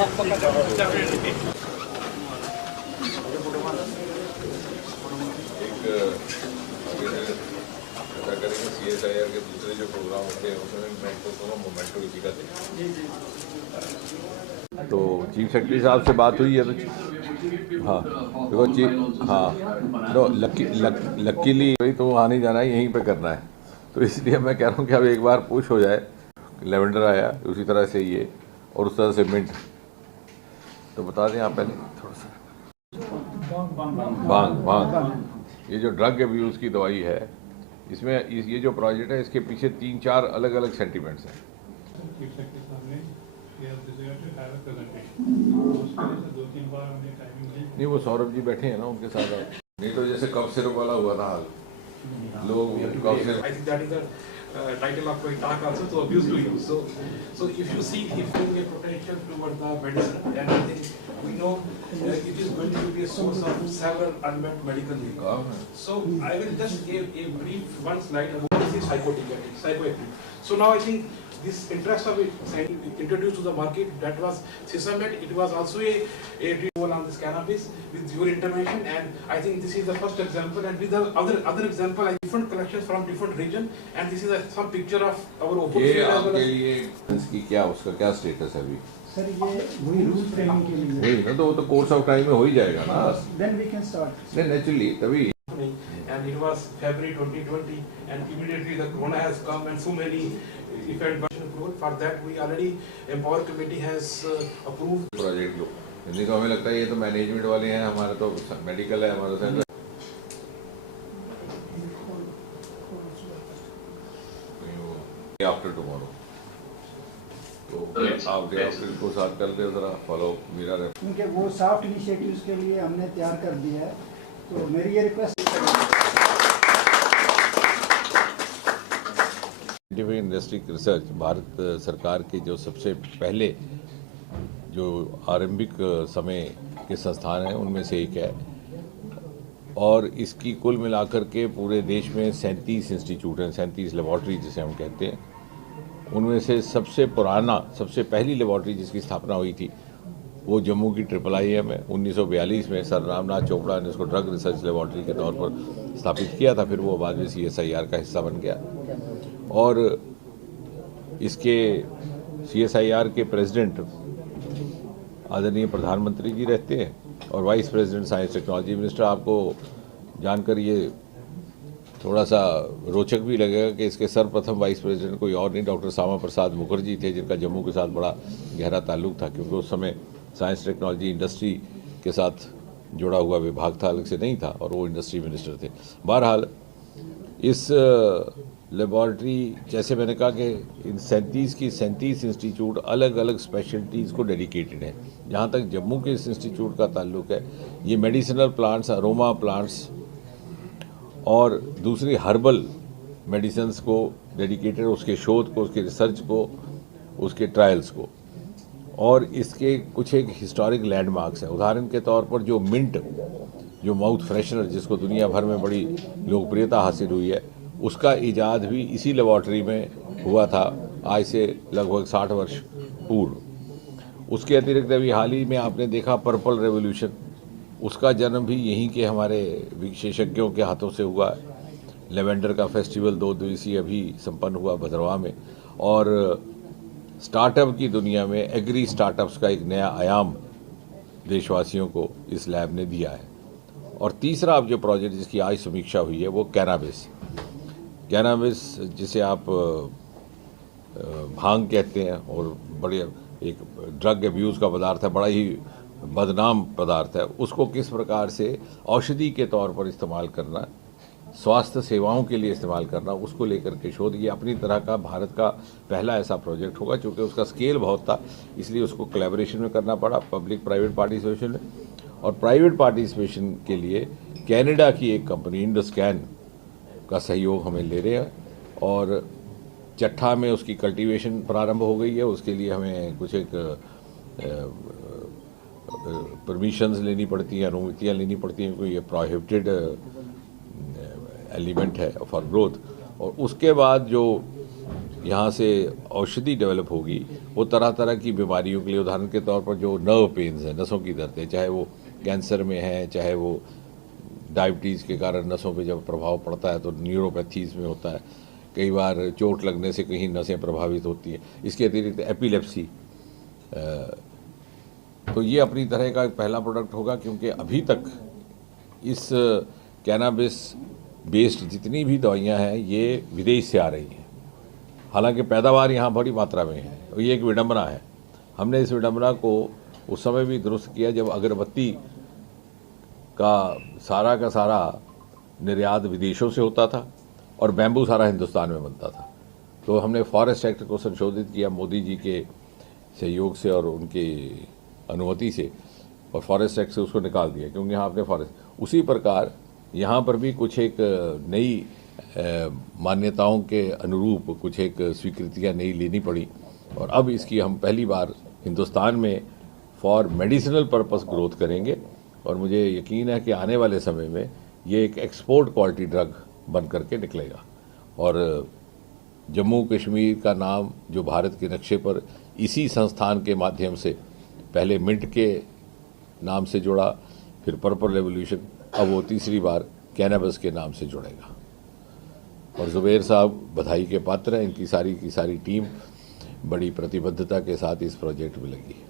ऐसा करेंगे CSIR के दूसरे जो प्रोग्राम होते हैं उसमें मोमेंटो इसी का दें। तो चीफ सेक्रेटरी साहब से बात हुई है तो हाँ देखो हाँ नो लकीली तो वहाँ नहीं जाना है, यहीं पे करना है। तो इसलिए मैं कह रहा हूँ कि अब एक बार पुश हो जाए। लेवेंडर आया उसी तरह से ये और उस तरह से मिंट। तो बता दें आप पहले थोड़ा सा भांग ये जो ड्रग अब्यूज़ की दवाई है, इसमें ये जो प्रोजेक्ट है इसके पीछे 3-4 अलग अलग सेंटिमेंट्स हैं। नहीं वो सौरभ जी बैठे हैं ना उनके साथ। नहीं तो जैसे कफ सिरप वाला हुआ था हाल, लोग cough syrup title of my talk also, to abuse to use. So if you see if there is a potential towards the medicine, and I think we know it is going to be a source of several unmet medical needs. So I will just give a brief one slide about this psychoactive. So now I think this interest of it introduced to the market, that was Sesamet. It was also a role on this cannabis with your intervention, and I think this is the first example, and with the other example, like different collections from different region, and this is some picture of our open ये आपके लिए इसकी क्या उसका क्या status है अभी? Sir ये वही रूल फ्रेमिंग के लिए वही ना, तो वो तो कोर्स ऑफ टाइम में हो ही जाएगा ना। Then we can start naturally तभी। And it was February 2020, and immediately the corona has come, and so many effect. For that, we already Empower Committee has approved project लो, हिंदी को हमें लगता है ये तो मैनेजमेंट वाले हैं, हमारा तो मेडिकल है, हमारा सेंटर आफ्टर टुमारो। तो आप को साथ करते हो जरा फॉलो मेरा क्योंकि वो सॉफ्ट इनिशिएटिव्स के लिए हमने तैयार कर दिया है। तो मेरी ये request scientific industry research Bharat सरकार के जो सबसे पहले जो आरंभिक समय के संस्थान हैं उनमें से एक है, और इसकी कुल मिलाकर के पूरे देश में 37 इंस्टीट्यूट हैं, 37 लेबॉर्ट्री जिसे हम कहते हैं। उनमें से सबसे पुराना सबसे पहली लेबॉर्ट्री जिसकी स्थापना हुई थी वो जम्मू की IIIM है। 1942 में सर रामनाथ चोपड़ा ने उसको ड्रग रिसर्च लेबॉर्ट्री के तौर पर स्थापित किया था, फिर वो बाद में CSIR का हिस्सा बन गया। और इसके CSIR के प्रेसिडेंट आदरणीय प्रधानमंत्री जी रहते हैं, और vice president science technology minister. आपको जानकर ये थोड़ा सा रोचक भी लगेगा कि इसके सर्वप्रथम वाइस प्रेसिडेंट कोई और नहीं, डॉक्टर श्यामा प्रसाद मुखर्जी थे, जिनका जम्मू के साथ बड़ा गहरा ताल्लुक था, क्योंकि उस समय साइंस टेक्नोलॉजी इंडस्ट्री के साथ जुड़ा हुआ विभाग था, अलग से नहीं था, और वो इंडस्ट्री मिनिस्टर थे। बहरहाल इस लेबॉर्ट्री, जैसे मैंने कहा कि इन 37 इंस्टीट्यूट अलग अलग स्पेशलिटीज़ को डेडिकेटेड हैं। जहाँ तक जम्मू के इस इंस्टीट्यूट का ताल्लुक है, ये मेडिसिनल प्लांट्स, अरोमा प्लांट्स और दूसरी हर्बल मेडिसिन्स को डेडिकेटेड, उसके शोध को, उसके रिसर्च को, उसके ट्रायल्स को। और इसके कुछ एक हिस्टोरिक लैंडमार्क्स हैं। उदाहरण के तौर पर जो मिंट, जो माउथ फ्रेशनर जिसको दुनिया भर में बड़ी लोकप्रियता हासिल हुई है, उसका ईजाद भी इसी लेबॉर्ट्री में हुआ था, आज से लगभग 60 वर्ष पूर्व। उसके अतिरिक्त अभी हाल ही में आपने देखा पर्पल रेवोल्यूशन, उसका जन्म भी यहीं के हमारे विशेषज्ञों के हाथों से हुआ। लेवेंडर का फेस्टिवल 2 दिवसीय अभी संपन्न हुआ भद्रवाह में। और स्टार्टअप की दुनिया में एग्री स्टार्टअप्स का एक नया आयाम देशवासियों को इस लैब ने दिया है। और तीसरा अब जो प्रोजेक्ट जिसकी आज समीक्षा हुई है वो कैनाबिस जिसे आप भांग कहते हैं, और बड़े एक ड्रग अब्यूज़ का पदार्थ है, बड़ा ही बदनाम पदार्थ है। उसको किस प्रकार से औषधि के तौर पर इस्तेमाल करना, स्वास्थ्य सेवाओं के लिए इस्तेमाल करना, उसको लेकर के शोध, ये अपनी तरह का भारत का पहला ऐसा प्रोजेक्ट होगा। चूँकि उसका स्केल बहुत था, इसलिए उसको कोलैबोरेशन में करना पड़ा, पब्लिक प्राइवेट पार्टिसिपेशन में। और प्राइवेट पार्टिसिपेशन के लिए कनाडा की एक कंपनी इंडोस्कैन का सहयोग हमें ले रहे हैं, और चट्ठा में उसकी कल्टीवेशन प्रारंभ हो गई है। उसके लिए हमें कुछ एक परमिशंस लेनी पड़ती हैं, अनुमतियाँ लेनी पड़ती हैं, क्योंकि ये प्रोहिबिटेड एलिमेंट है फॉर ग्रोथ। और उसके बाद जो यहाँ से औषधि डेवलप होगी वो तरह तरह की बीमारियों के लिए, उदाहरण के तौर पर जो नर्व पेन्स हैं, नसों की दर्द है, चाहे वो कैंसर में है, चाहे वो डायबिटीज़ के कारण नसों पे जब प्रभाव पड़ता है तो न्यूरोपैथीज़ में होता है, कई बार चोट लगने से कहीं नसें प्रभावित होती हैं। इसके अतिरिक्त एपिलेप्सी, तो ये अपनी तरह का एक पहला प्रोडक्ट होगा, क्योंकि अभी तक इस कैनाबिस बेस्ड जितनी भी दवाइयाँ हैं ये विदेश से आ रही हैं। हालांकि पैदावार यहाँ बड़ी मात्रा में है और ये एक विडंबना है। हमने इस विडंबना को उस समय भी दुरुस्त किया जब अगरबत्ती का सारा निर्यात विदेशों से होता था और बैम्बू सारा हिंदुस्तान में बनता था। तो हमने फॉरेस्ट एक्ट को संशोधित किया मोदी जी के सहयोग से और उनके अनुमति से, और फॉरेस्ट एक्ट से उसको निकाल दिया, क्योंकि यहाँ अपने फॉरेस्ट। उसी प्रकार यहाँ पर भी कुछ एक नई मान्यताओं के अनुरूप कुछ एक स्वीकृतियाँ नई लेनी पड़ी, और अब इसकी हम पहली बार हिंदुस्तान में फॉर मेडिसिनल पर्पस ग्रोथ करेंगे। और मुझे यकीन है कि आने वाले समय में ये एक एक्सपोर्ट क्वालिटी ड्रग बन करके निकलेगा। और जम्मू कश्मीर का नाम जो भारत के नक्शे पर इसी संस्थान के माध्यम से पहले मिंट के नाम से जुड़ा, फिर पर्पल रेवोल्यूशन, अब वो तीसरी बार कैनाबिस के नाम से जुड़ेगा। और जुबैर साहब बधाई के पात्र हैं, इनकी सारी की सारी टीम बड़ी प्रतिबद्धता के साथ इस प्रोजेक्ट में लगी है।